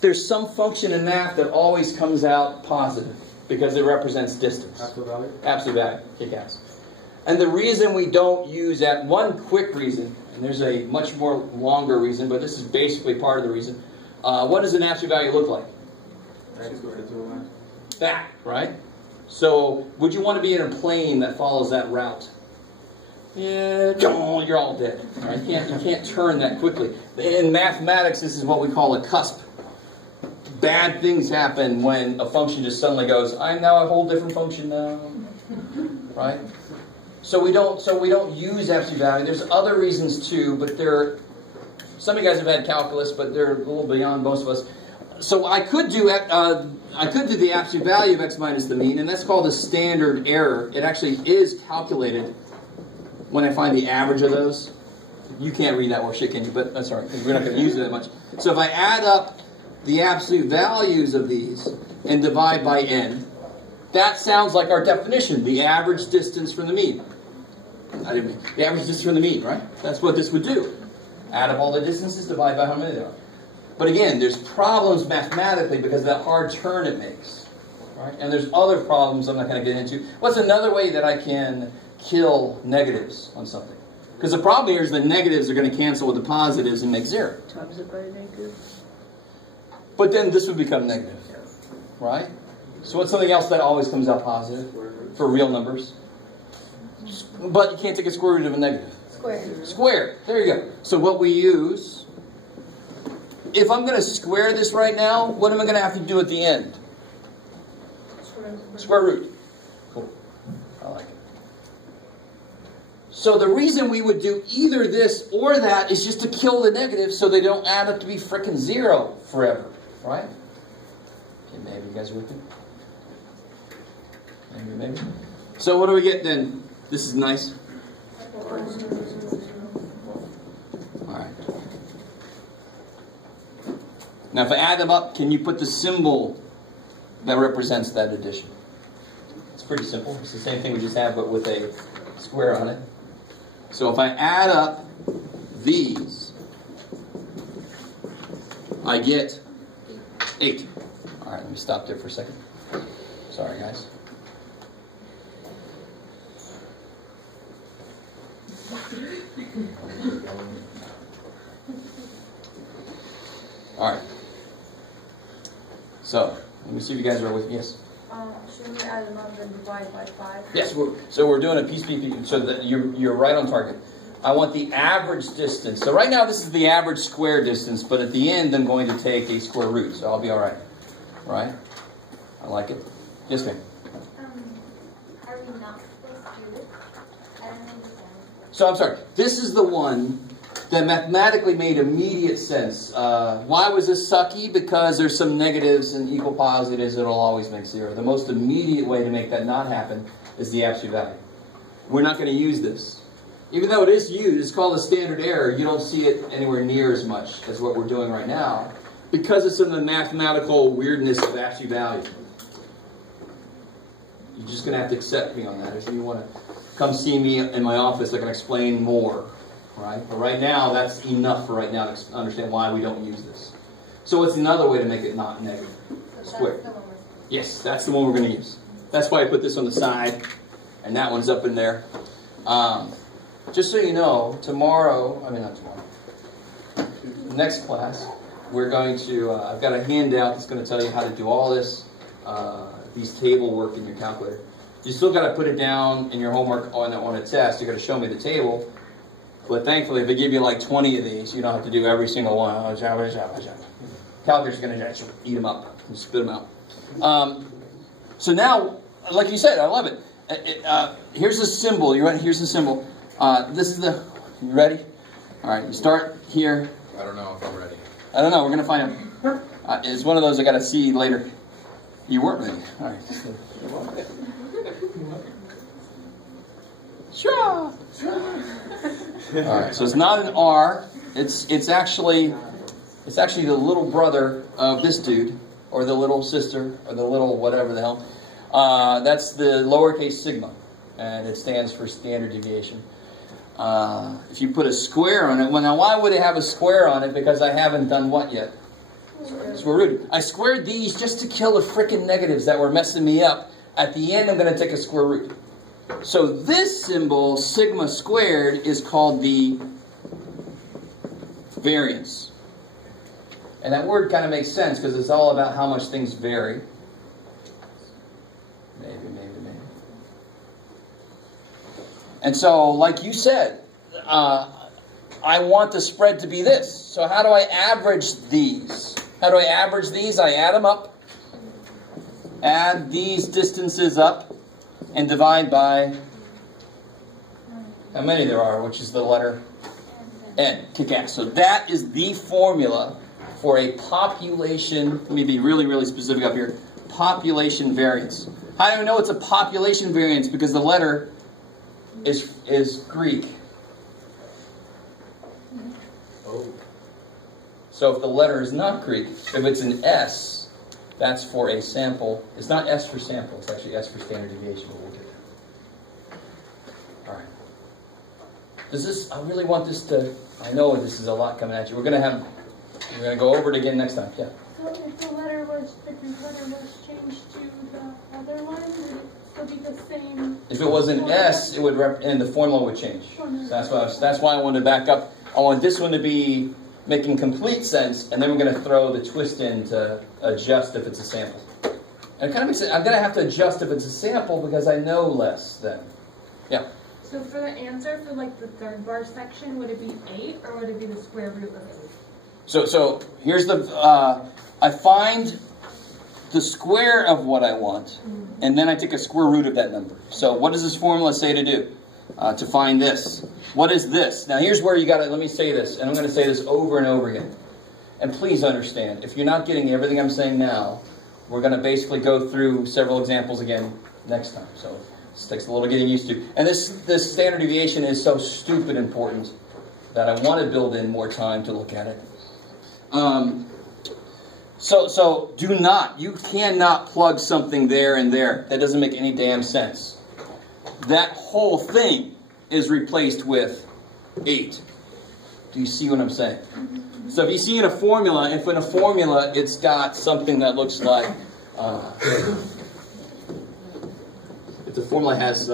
there's some function in math that always comes out positive because it represents distance. Absolute value? Absolute value. Kick ass. And the reason we don't use that, one quick reason, and there's a much more longer reason, but this is basically part of the reason. What does an absolute value look like? That, right? So, would you want to be in a plane that follows that route? Yeah, you're all dead. Right? You can't turn that quickly. In mathematics, this is what we call a cusp. Bad things happen when a function just suddenly goes, I'm now a whole different function now. Right? So we don't use absolute value. There's other reasons too, but some of you guys have had calculus, but they're a little beyond most of us. So I could do the absolute value of x minus the mean, and that's called a standard error. It actually is calculated when I find the average of those. You can't read that worksheet, can you? But that's all right, because we're not going to use it that much. So if I add up the absolute values of these and divide by n, that sounds like our definition, the average distance from the mean. The average distance from the mean, right? That's what this would do. Add up all the distances, divide by how many there are. But again, there's problems mathematically because of that hard turn it makes. Right? And there's other problems I'm not going to get into. What's another way that I can kill negatives on something? Because the problem here is the negatives are going to cancel with the positives and make 0. Times it by negative. But then this would become negative. Right? So what's something else that always comes out positive for real numbers? But you can't take a square root of a negative. Square. Square. There you go. So what we use, if I'm going to square this right now, what am I going to have to do at the end? Square root. Cool. I like it. So the reason we would do either this or that is just to kill the negatives so they don't add up to be frickin' 0 forever. Right? Okay, maybe you guys are with me? Maybe. So what do we get then? This is nice. Alright. Now if I add them up, can you put the symbol that represents that addition? It's pretty simple. It's the same thing we just had, but with a square on it. So if I add up these, I get 8. Alright, let me stop there for a second. Sorry, guys. Alright. So, let me see if you guys are with me. Yes? Shouldn't we add them up and divide by 5? Yes, so we're doing a piece so that you're right on target. I want the average distance. So right now this is the average square distance, but at the end I'm going to take a square root, so I'll be alright. Right? I like it. Yes, ma'am? Are we not supposed to do this? I don't understand. So I'm sorry. This is the one that mathematically made immediate sense. Why was this sucky? Because there's some negatives and equal positives that'll always make 0. The most immediate way to make that not happen is the absolute value. We're not going to use this. Even though it is used, it's called a standard error, you don't see it anywhere near as much as what we're doing right now because it's in the mathematical weirdness of absolute value. You're just going to have to accept me on that. If you want to come see me in my office, I can explain more. Right? But right now, that's enough for right now to understand why we don't use this. So it's another way to make it not negative. Square. Yes, that's the one we're going to use. That's why I put this on the side, and that one's up in there. Just so you know, next class, we're going to, I've got a handout that's going to tell you how to do all this, these table work in your calculator. You still got to put it down in your homework on a test. You've got to show me the table. But thankfully, if they give you like 20 of these, you don't have to do every single one. Calculator's going to just eat them up and spit them out. So now, like you said, I love it. Here's the symbol. You ready? Here's the symbol. This is the. You ready? All right. You start here. I don't know if I'm ready. I don't know. We're going to find out. It's one of those I got to see later. You weren't ready. All right. Sure. All right, so it's not an R. It's actually the little brother of this dude, or the little sister, or the little whatever the hell. That's the lowercase sigma, and it stands for standard deviation. If you put a square on it, well, now why would it have a square on it? Because I haven't done what yet? Square root. I squared these just to kill the frickin' negatives that were messing me up. At the end, I'm going to take a square root. So this symbol, sigma squared, is called the variance. And that word kind of makes sense because it's all about how much things vary. Maybe. And so, like you said, I want the spread to be this. So how do I average these? How do I average these? I add them up. Add these distances up. And divide by how many there are, which is the letter N. Kick ass. So that is the formula for a population. Let me be really, really specific up here. Population variance. How do I know it's a population variance? Because the letter is Greek. Oh. So if the letter is not Greek, if it's an S, that's for a sample. It's not S for sample. It's actually S for standard deviation. But we'll get there. All right. Does this? I really want this to. I know this is a lot coming at you. We're gonna go over it again next time. Yeah. So if the letter was changed to the other one, would it still be the same? If it was an S, it would and the formula would change. So that's why I wanted to back up. I want this one to be making complete sense, and then we're going to throw the twist in to adjust if it's a sample. And it kind of makes sense. I'm going to have to adjust if it's a sample because I know less then. Yeah. So for the answer for like the third bar section, would it be 8 or would it be the square root of 8? So here's the, I find the square of what I want, and then I take a square root of that number. So what does this formula say to do? To find this. What is this? Now here's where you got to, let me say this, and I'm going to say this over and over again. And please understand, if you're not getting everything I'm saying now, we're going to basically go through several examples again next time. So this takes a little getting used to. And this standard deviation is so stupid important that I want to build in more time to look at it. So do not, you cannot plug something there and there. That doesn't make any damn sense. That whole thing is replaced with 8. Do you see what I'm saying? So if you see in a formula, if in a formula it's got something that looks like, if the formula has,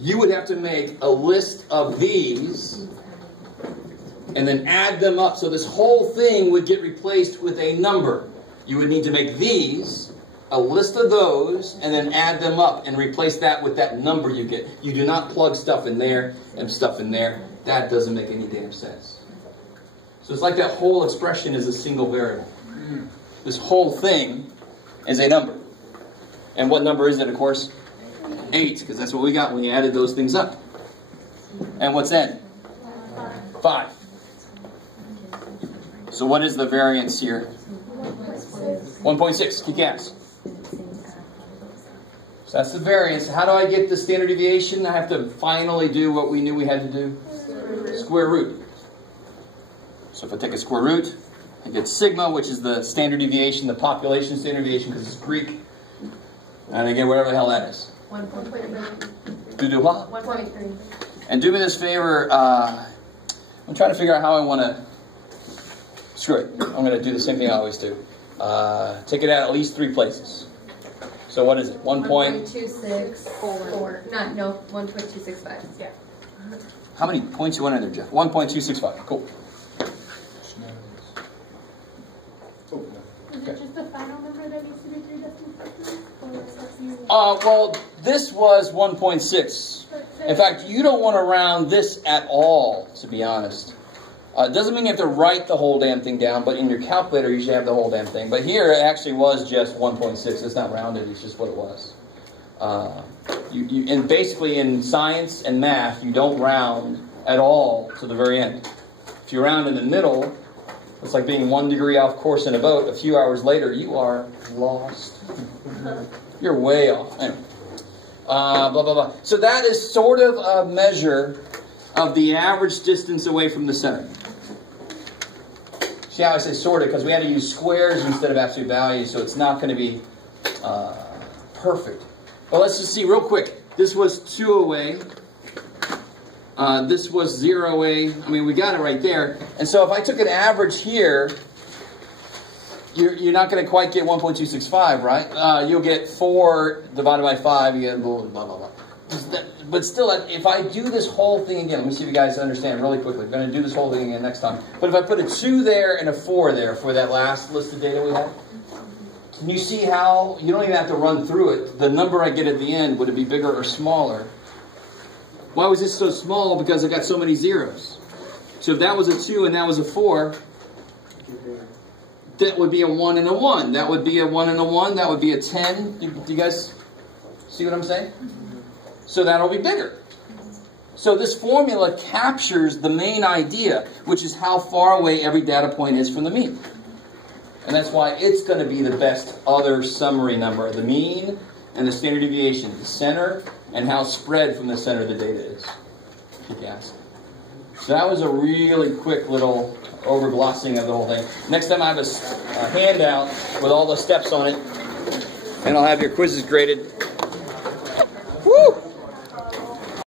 you would have to make a list of these and then add them up. So this whole thing would get replaced with a number. You would need to make these, a list of those, and then add them up and replace that with that number you get. You do not plug stuff in there and stuff in there. That doesn't make any damn sense. So it's like that whole expression is a single variable. This whole thing is a number. And what number is it, of course? 8, because that's what we got when we added those things up. And what's N? 5. So what is the variance here? 1.6. Kick ass. So that's the variance. How do I get the standard deviation? I have to finally do what we knew we had to do. Square root. So if I take a square root, I get sigma, which is the standard deviation, the population standard deviation, because it's Greek. And I get whatever the hell that is. 1.3. To do what? 1.3. And do me this favor, I'm trying to figure out how I want to, screw it. I'm going to do the same thing I always do. Take it out at least 3 places. So what is it? 1.264. No, 1.265. Yeah. How many points you want in there, Jeff? 1.265. Cool. Is it just the final number that needs to be 3 decimal places? Well, this was 1.6. In fact, you don't want to round this at all, to be honest. It doesn't mean you have to write the whole damn thing down, but in your calculator you should have the whole damn thing. But here it actually was just 1.6. It's not rounded, it's just what it was. And basically in science and math, you don't round at all to the very end. If you round in the middle, it's like being 1 degree off course in a boat. A few hours later, you are lost. You're way off. Anyway. Blah, blah, blah. So that is sort of a measure of the average distance away from the center. See how I say sort of? Because we had to use squares instead of absolute values, so it's not going to be perfect. But let's just see real quick. This was 2 away. This was 0A. I mean, we got it right there. And so if I took an average here, you're not going to quite get 1.265, right? You'll get 4 divided by 5. You get blah, blah, blah, blah. But still, if I do this whole thing again, let me see if you guys understand really quickly. I'm going to do this whole thing again next time. But if I put a 2 there and a 4 there for that last list of data we had, can you see how you don't even have to run through it? The number I get at the end, would it be bigger or smaller? Why was this so small? Because I got so many zeros. So if that was a 2 and that was a 4, that would be a 1 and a 1. That would be a 1 and a 1. That would be a 10. Do you guys see what I'm saying? So that'll be bigger. So this formula captures the main idea, which is how far away every data point is from the mean. And that's why it's going to be the best other summary number. The mean and the standard deviation. The center and how spread from the center of the data is. Keep asking. So that was a really quick little overglossing of the whole thing. Next time I have a handout with all the steps on it. And I'll have your quizzes graded. Woo!